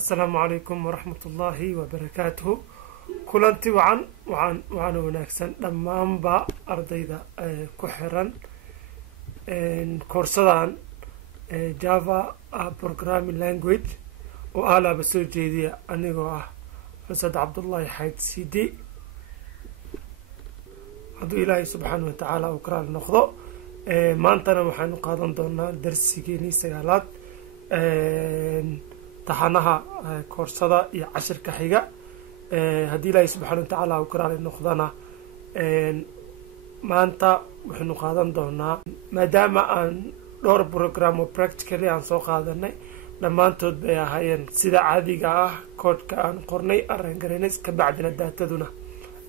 السلام عليكم ورحمة الله وبركاته. كلنتي وعن وناكسن دمان با أرضيدا كحران كورسدان جافا programming language وآلا بسو جيدية أنيقو حسد عبد الله حيد سيدي عدو إلهي سبحانه وتعالى وكرال نخضو ما انتنا وحانو قادم دونا درسيكيني سيالات taxanaha koorsada iyo cashirka xiga haddii ilaahay subxaana watacaala uu karaali noqdana maanta waxaynu qaadan doonaa maadaama aan dhowr program oo practically aan soo qaadanay dhammaantood bay ahaayeen sida caadiga ah koodhka aan qornay arangaraynay ka bacdina daataduna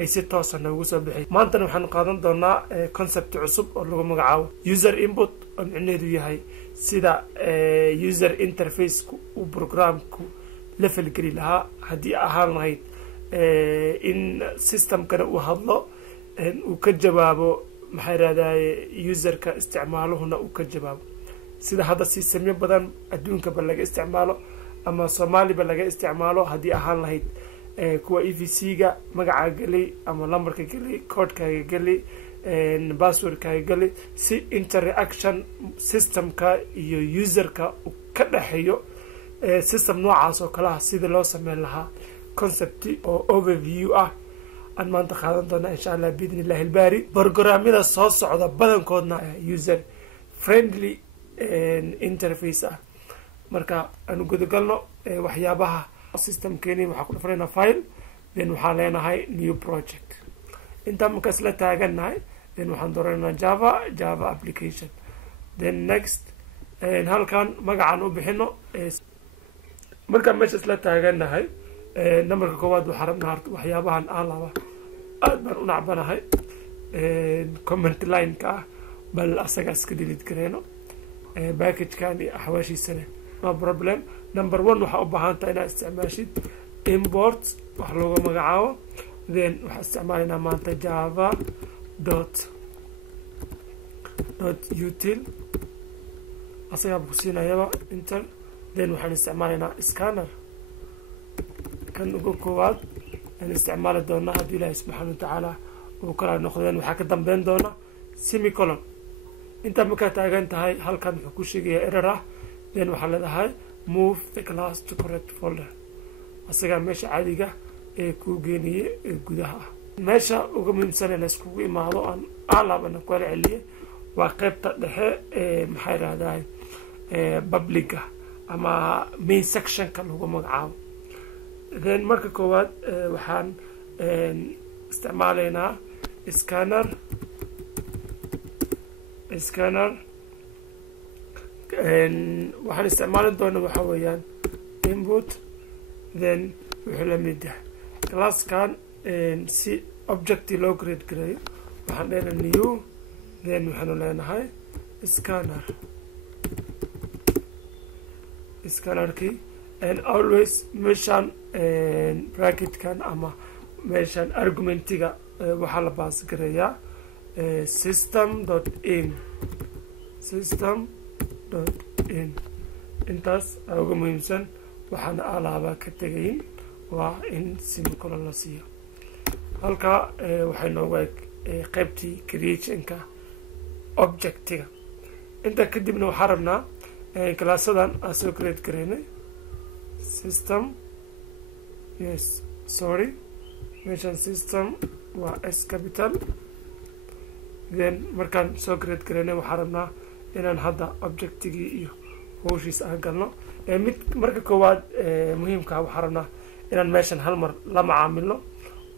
ay si toosa noogu soo bixi maantana waxaanu qaadan doonaa concept cusub oo lagu magacaabo user input oo micnaheedu yahay sida user interface uu programku la falgeli lahaa haddii ahaan lahayd in systemkana uu hadlo uu ka jawaabo maxay raadaye userka isticmaaluhuna uu ka jawaabo sida hadda sistemyo badan adduunkaba laga isticmaalo ama soomaaliba laga isticmaalo haddii ahaan lahayd kuwa EVC-ga magaca geli ama lambarka geli koodhkaaga geli passwordkaaga geli si interaction systemka iyo userka uu ka dhexeeyo system noocaas oo kale ah sida loo sameyn lahaa concept oo overview ah aan maanta qaadan doona insha allah biidni illahi albaari programmada soo socda badankoodna user friendly interface ah marka aanu gudagalno waxyaabaha systemkeeni waxaa ku dhafrayna file then waxaan leenahay new project intaan markaas la taagannahay then waxaan dooranaa java application then next halkan magacaan u bixino markaan meeshaas la taagannahay numberka koowaad waxaa rabnaa horta waxyaabahan alaba aad baan u nacbanahay comment line-ka ah bal asaga iska delete gareyno packagekan iyo axwaashiisana no problem number one waxaa u baahan tahay inaad isticmaashid import wax looga magacaabo then waxaa isticmaalaynaa maanta java dot util asagaaba kusiinayaba inter then waxaan isticmaalaynaa scanner kan uga koowaad aan isticmaali doona haddii ilaahi subxaana watacaala uu kala noqdeen waxaa ka dambeyn doona semicolon intaa markaa taagan tahay halkan wuxuu ku sheegaya error ah then waxaa leedahay move the class to correct folder asagaa meesha caadiga ee kuu geeniyay ee gudaha ah meesha uga muhiimsane la iskugu imaado aan alabana kala celiye waa qaybta dhexe ee maxay rahdahay publica ama main sectionka lagu magacaabo then marka koowaad waxaan isticmaalaynaa scanner waxaan isticmaali doona waxa weeyaan input then wuxuu la mid yahay classkan si objecti loo create gareeyo waxaan leenahay new then waxaanu leenahay scannerkii and always meeshaan bracketkan ama meeshaan argumentiga waxaa la baas gareeyaa system.in intaas uga muhiimsan waxaana alaaba ka tegayin waa in semicolon la siiyo halkaa waxay noogu eg qaybtii creationka objectiga intaa kadibna waxaa rabnaa classadan aan soo create gareynay system meeshaan system waa s capital then markaan soo create gareynay waxaa rabnaa inaan hadda objectigii iyo howshiis aan galno mid marka koowaad muhiimka waxaa rabnaa inaan meeshan hal mar la macaamilno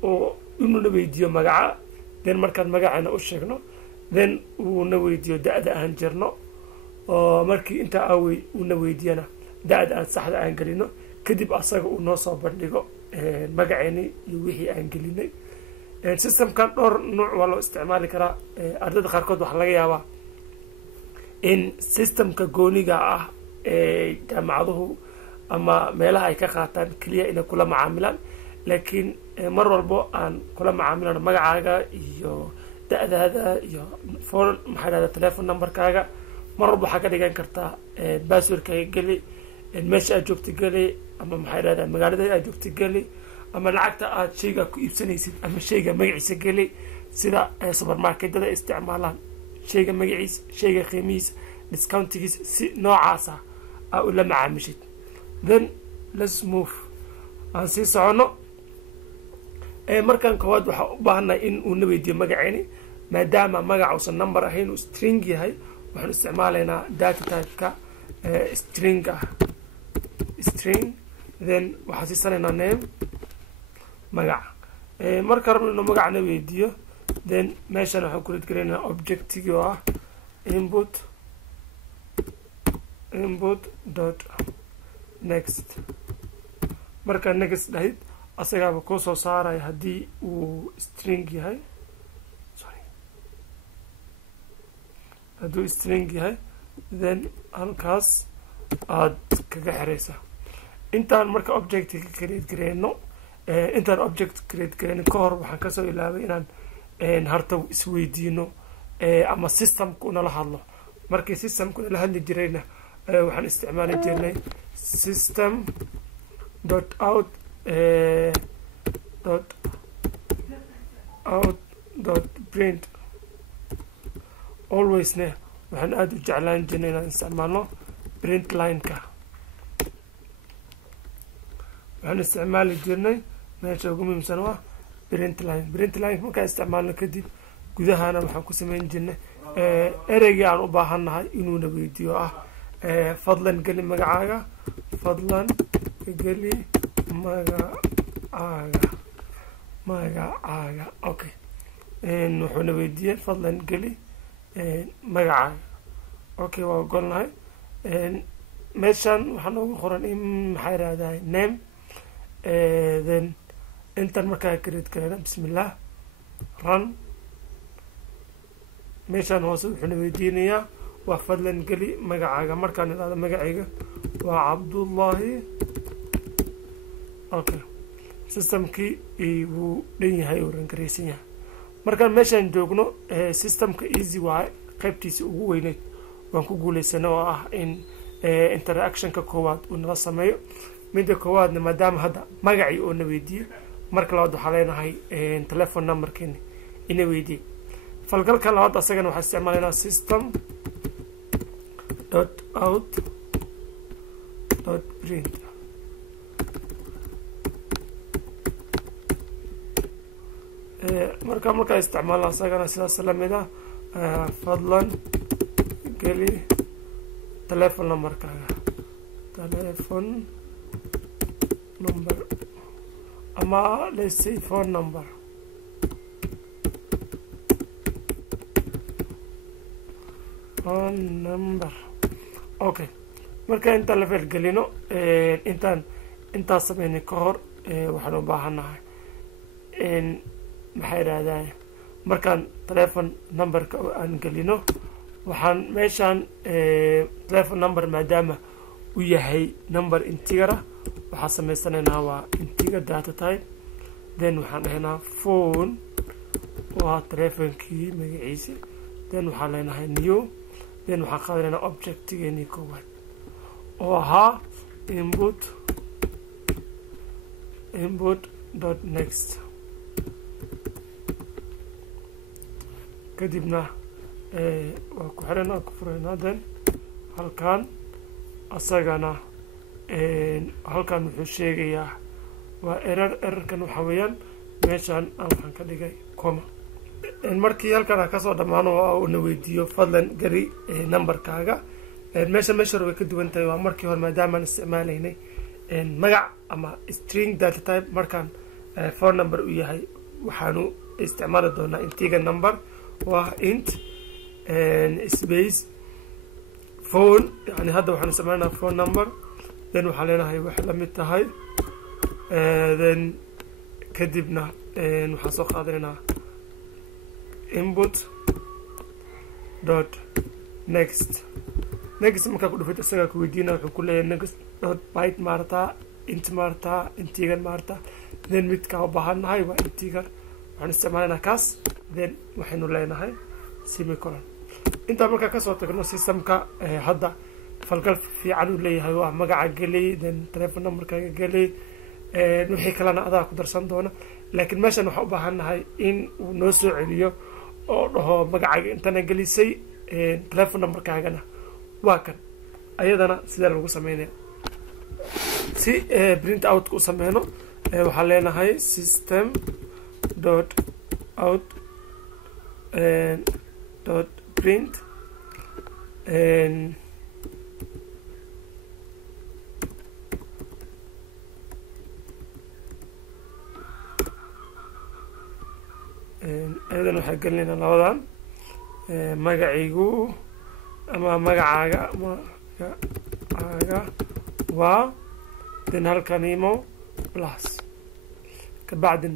oo inuuna weydiiyo magaca then markaan magacana u sheegno then uuna weydiiyo da-da aan jirno oo markii intaa awey uuna weydiiyana da-da aan saxda aan gelino kadib asaga uu noo soo bandhigo magaceeni iyo wixii aan gelinay systemkan dhowr nuuc waa loo isticmaali karaa ardayda qaarkood waxaa laga yaabaa in systemka gooniga ah ee jaamacaduhu ama meelaha ay ka qaataan keliya inay kula macaamilaan laakiin mar walbo aan kula macaamilano magacaaga iyo da-daada iyo maxaa dhahda telephone numberkaaga mar walba waxaa ka dhigan kartaa passwordkaaga geli meesha aad joogta geli ama maxay rahdaa magaalada aad joogta geli ama lacagta aad shayga ku iibsanaysid ama shayga magaciisa geli sida supermarketada isticmaalaan shayga magaciisa shayga qiimihiisa discountigiisa si noocaasa aa ula macaamishid. Then let's move aan sii socono. markaan koowaad waxaa u baahannahay in uu na weydiiyo magaceeni maadaama magaca uusan number ahayn uu string yahay waxaan isticmaalaynaa data typeka string ah string. Then waxaan siisanaynaa name magaca marka rabno inuu magacana weydiiyo then meeshan waxaan ku ridgaraynaa objectigi oo ah input dot next. markaa next dhahid asagaaba kuu soo saaraya haddii uu string yahay hadduu string yahay then halkaas aad kaga xiraysa. intaan marka objectka create gareyno intaan object create gareyno ka hor waxaan kasoo ilaabay inaan harta isweydiino ama systemku nala hadlo. markii systemku nala hadli jirayna waxaan isticmaali jirnay system dot out dot print. alwaysne waxaan aada u jeclaan jirnay inaan isticmaalno print lineka. waxaan isticmaali jirnay meesha ugu muhiimsan waa print line markaan isticmaalno kadib gudahana waxaan ku sameyn jirnay ereygii aan u baahannahay inuuna weydiiyo ah fadlan geli magacaaga fadlan geli magacaaga okay. wuxuuna weydiiyey fadlan geli magacaaga okay waa ogolnahay. meeshan waxaa noogu qoran in maxaa irahdahay name then intan markaa create gareyna bismillah run. meeshan hoose wuxuuna weydiinayaa waa fadlan geli magacaaga markaan idhahdo magacayga waa cabdullahi okay. systemkii wuu dhan yahay uu rangareysan yahay. markaan meeshaan joogno systemka easy waaye qaybtiisa ugu weyneyd waan ku guulaysana oo ah in interactionka koowaad uu nala sameeyo. midda koowaadna maadaama hadda magacii oo na weydiiye marka labaad waxaa leenahay telephone numberkeeni ina weydiiye. falgalka labaad asagana waxaa isticmaalaynaa system dot out dot print. markaa isticmaalna asagana sidaas lamid ah fadlan geli telephone numberkaaga telephone number ama let's say phone number. okay. marka intaan la felgelino intaas sameynay ka hor waxaan u baahannahay maxay irahdaa markaan telephone numberka aan gelino waxaan meeshaan telephone number maadaama u yahay number integer ah waxaan samaysanaynaa waa integer data type. then waxaan dhahaynaa phone waa telefonkii magaciisa. then waxaan leenahay new. then waxaan qaadanaynaa objectigeeni koowaad oo ahaa input dot next. kadibna waa ku xiranaa ku furaynaa. then halkaan asagana halkan wuxuu sheegayaa waa errorkan waxaa weeyaan meeshaan waxaan ka dhigay coma. markii halkan aan kasoo dhamaano oo una weydiiyo fadlan gari numberkaaga meesha hore way ka duwan tahay. waa markii hore maadaamaan isticmaalaynay magac ama string data type markaan phone number u yahay waxaanu isticmaali doonaa integer number waa int space phone yani hadda waxaan isticmaalnaa phone number. then waxaa leenahay waxay la mid tahay then kadibna waxaan soo qaadanaynaa input dot next. markaa ku dhufid isagaa ku weydiina wuxuu ku leeyahay next dot byte maartaa int maartaa integer maartaa. then midkaa u baahannahay waa integer waxaan isticmaalaynaa kaas. then waxaynu leenahay semicolon. intaa markaa kasoo tagno systemka hadda falgal fiican uu leeyahay waa magaca geli then telephone numberkaaga geli wixii kalena adaa ku darsan doona laakiin meeshan waxaan u baahannahay in uu noo soo celiyo oo dhaho magacaaga intana gelisay telephone numberkaagana waa kan ayadana sidee lagu sameynaya si print out u sameyno waxaan leenahay system dot out dot print ayadana waxaa gelinaynaa labadan magaciigu ama magacaaga waa then halkan imo plus kabacdin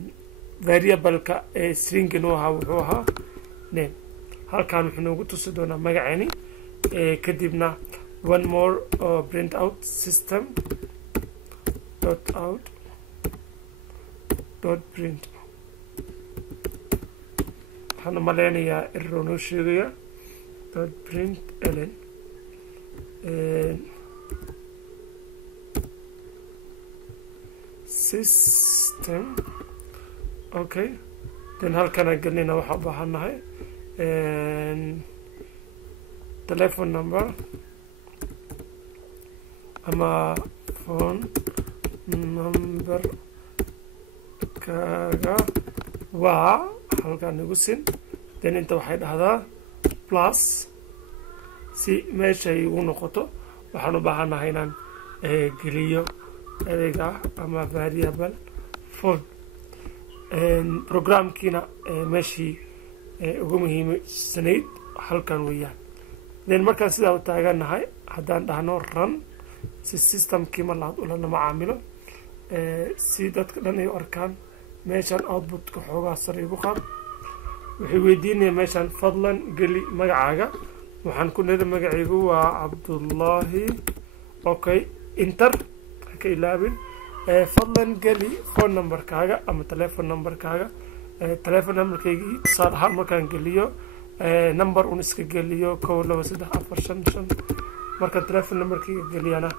variableka stringin u ahaa wuxuu ahaa name halkan wuxuu noogu tusi doonaa magaceni kadibna one more print out system dot out dot print waxaan umaleynayaa error noo sheegaya dot print ln system okay then halkana gelina waxaan u baahannahay telephone number ama phone number kaaga waa halkaan igu sin then inta waxay dhahdaa plus si meeshay ugu noqoto waxaan u baahannahay inaan geliyo ereyga ama variable phone programkiina meeshii ugu muhiimsanayd halkan weeyaan then markaan sidaa u taaganahay haddaan dhahno run si systemkii mar lahaad ulana macaamilo si dadka dhan ay u arkaan meeshaan outputka xoogaa sare igu qaad waxay weydiinaya meeshaan fadlan geli magacaaga waxaan ku niri magacaygu waa cabdullaahi okay inter haka ilaabin fadlan geli phone numberkaaga ama telephone numberkaaga telephone numberkaygii tusaale ahaan markaan geliyo number un iska geliyo 1 2 3 4 5 5 markaan telephone numberkayga geliyana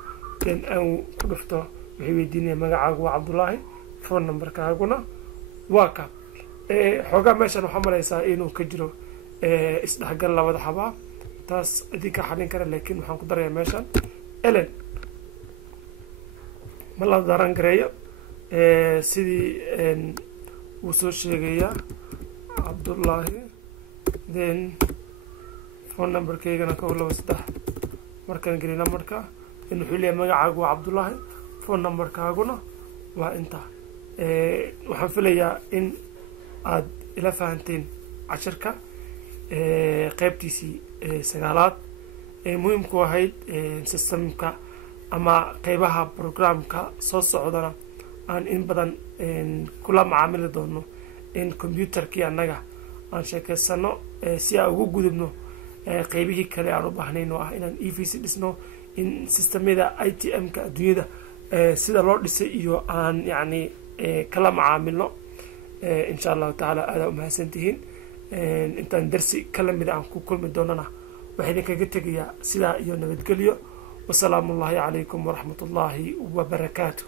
then aan ku dhufto waxay weydiinaya magacaagu waa cabdullaahi phone numberkaaguna waa ka xoogaa meeshan waxaa malaysaa inuu ka jiro isdhexgal labada xabaa taas idinka xalin kara laakiin waxaan ku darayaa meeshan elen ma la daran gareeyo sidii uu soo sheegaya cabdullaahi then phone numberkaygana 1 2 3 markaan geli numberka in wuxuu leeyahay magacaagu waa cabdullaahi phone numberkaaguna waa inta waxaan filayaa in aad ila fahanteen cashirka qaybtiisii 9aad muhiimku ahayd systemka ama qaybaha programka soo socdana aan in badan kula macaamili doono in computerkii annaga aan sheekaysano si aan ugu gudubno qaybihii kale aan u baahnayn oo ah inaan evc dhisno in systemyada itm-ka adduunyada sida loo dhisay iyo aan yacni kala macaamilno insha allahu tacaala aadaa umahadsantihiin intaan darsi kala mida aan ku kulmi doonana waxaa idinkaga tegayaa sidaa iyo nabadgelyo wasalaamu ullahi calaykum waraxmat ullaahi wabarakaatu